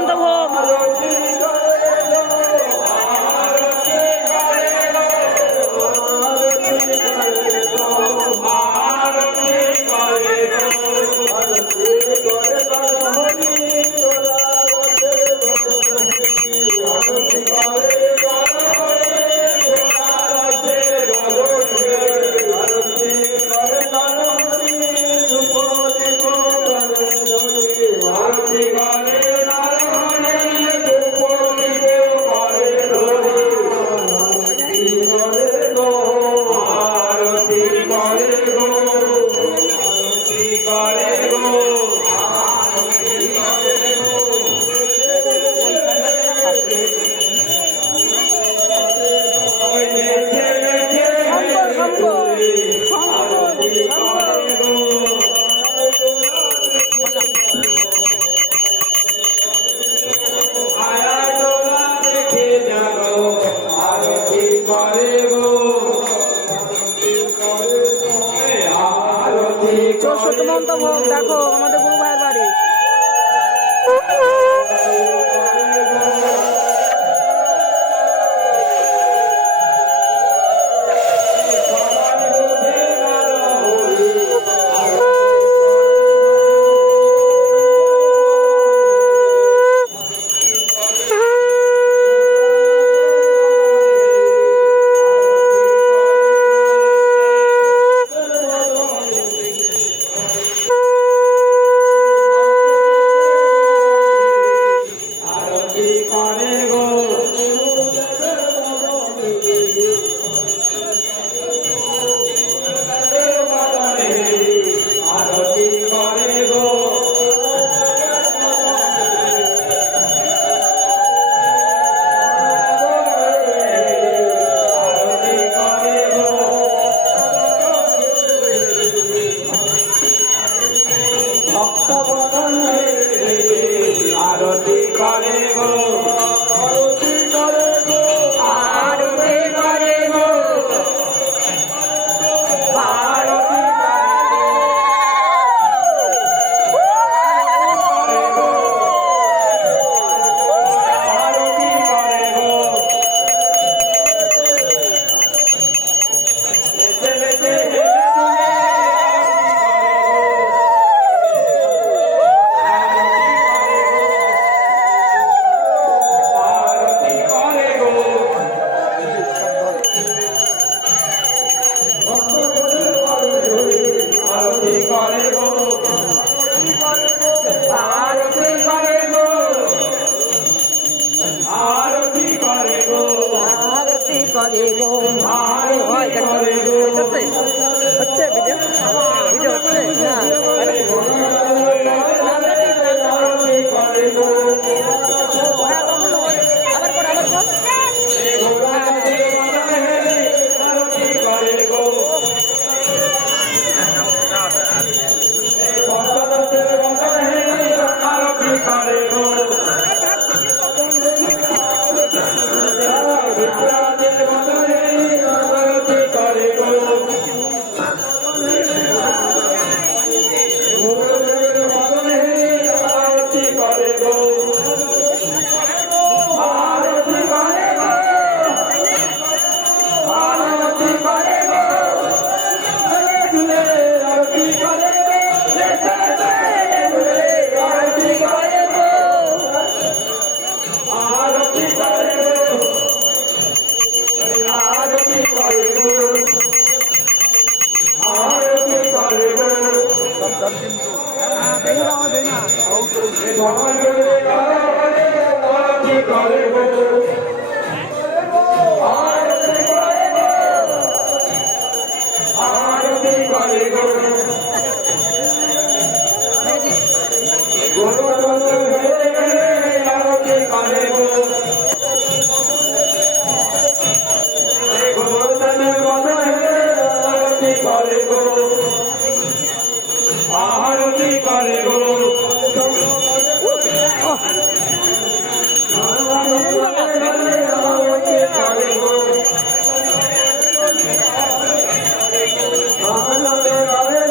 সত্যমন্ত ভোগ। সত্যমন্ত ভোগ দেখো আমাদের গুরু ভাইয়ের বাড়ি। হচ্ছে ভিডিও ভিডিও হচ্ছে না আবার কর আবার কর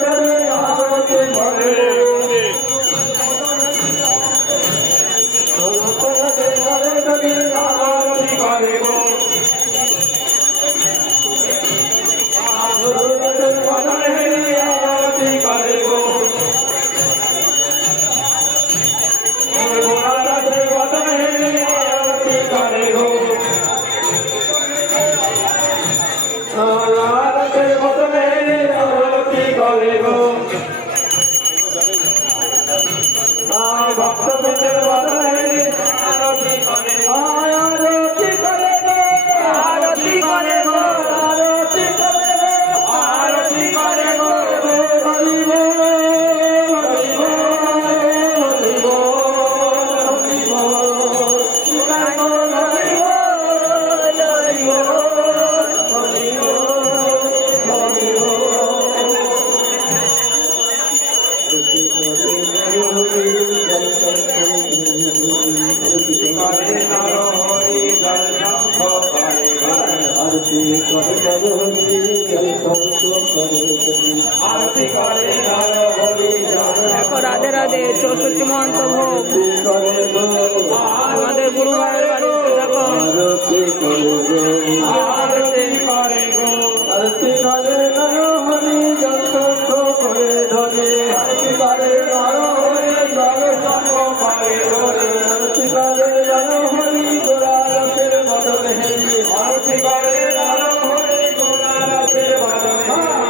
Hare ভক্তবৃন্দের বদনে আরতি করে আরতি করে আরতি করে গো আরতি করে আরতি করে গো হরি বল হরি বল হরি বল হরি বল হরি বল হরি आरती करे দেখো রাধে রাধে 64 মহন্ত ভোগ আমাদের গুরু ভাইয়ের বাড়িতে দেখো आरती करे नरो हरि जल संग करे धरे आरती करे नरो हरि जल संग करे धरे आरती करे नरो हरि गोरा रसेर बदन हेरी आरती करे नरो हरि गोरा रसेर बदन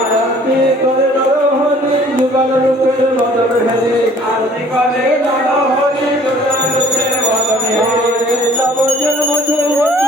आरती करे नरो हरि जुगल रूपेर बदन हेरी आरती करे नरो हरि जुगल रूपेर बदन हेरी नव जन्म देवती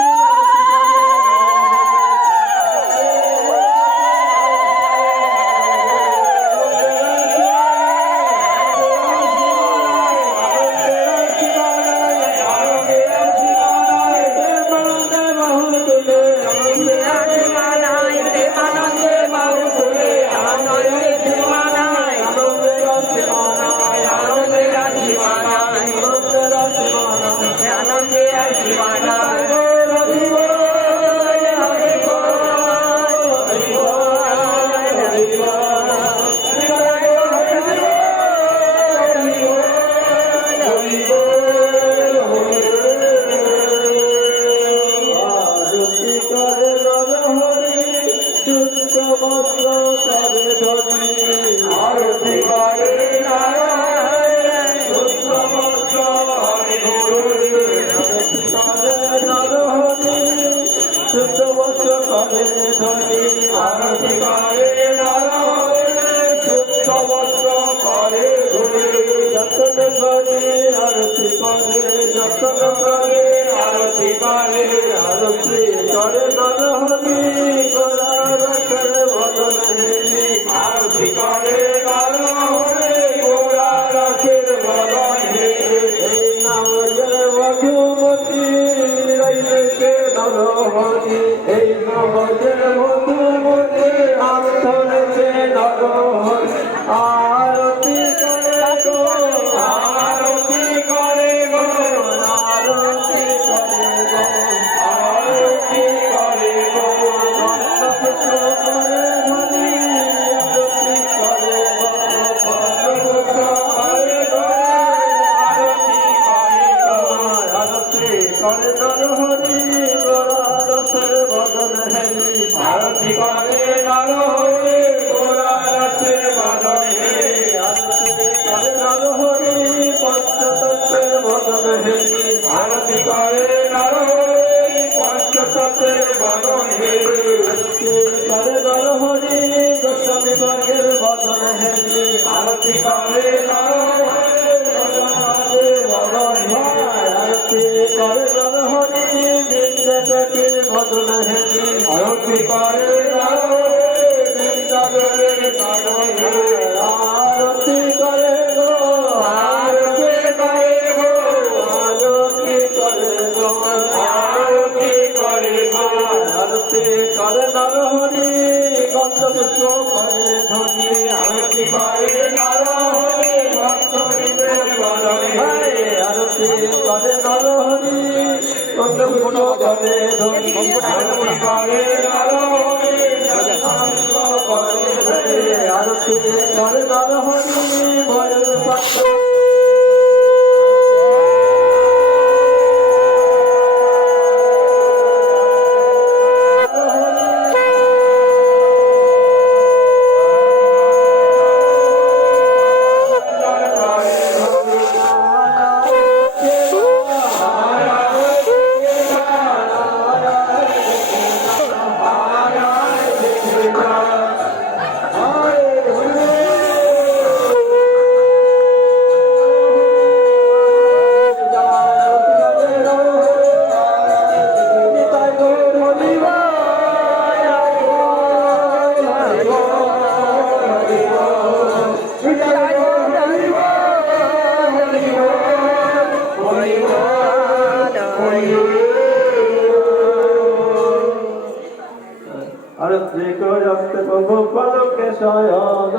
যে করতে প্রভু পালকে শয়ন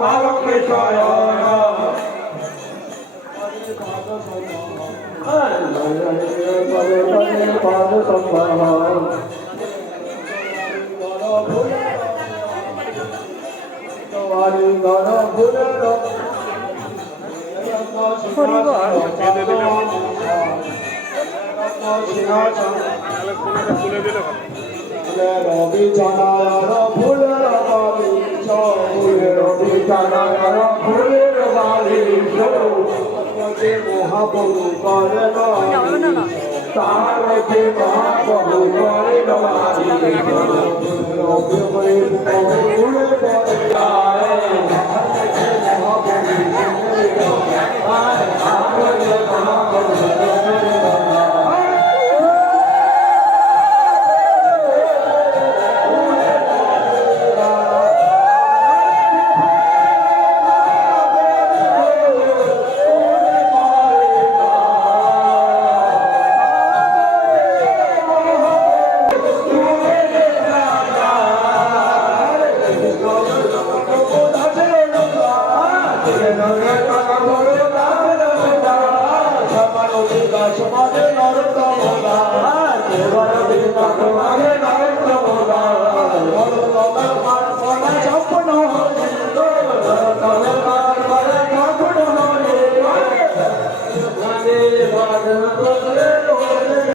পালকে শয়ন পাদ সম্ভাবন রবি জানার ফুলের বাড়ি রবি জানার ফুলের বাড়ি মহাপ্রভু করে তার মহাপ্রভু করে সমাজে